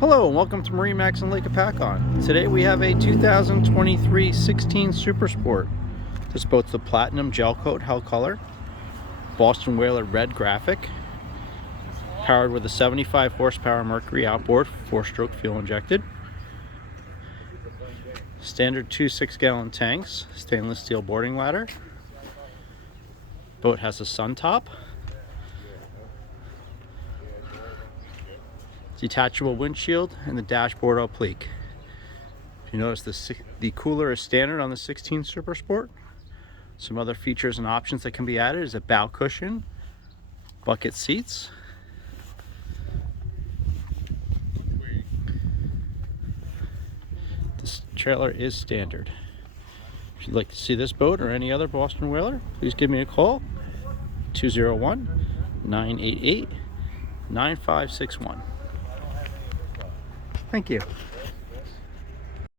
Hello and welcome to MarineMax Lake Hopatcong. Today we have a 2023 16 Super Sport. This boat's the Platinum Gel Coat Hull Color, Boston Whaler Red Graphic, powered with a 75 horsepower Mercury outboard, 4-stroke fuel injected. Standard 2 6-gallon tanks, stainless steel boarding ladder. Boat has a sun top, detachable windshield, and the dashboard oblique. If you notice, the cooler is standard on the 16 Super Sport. Some other features and options that can be added is a bow cushion, bucket seats, this trailer is standard. If you'd like to see this boat or any other Boston Whaler, please give me a call, 201-988-9561. Thank you.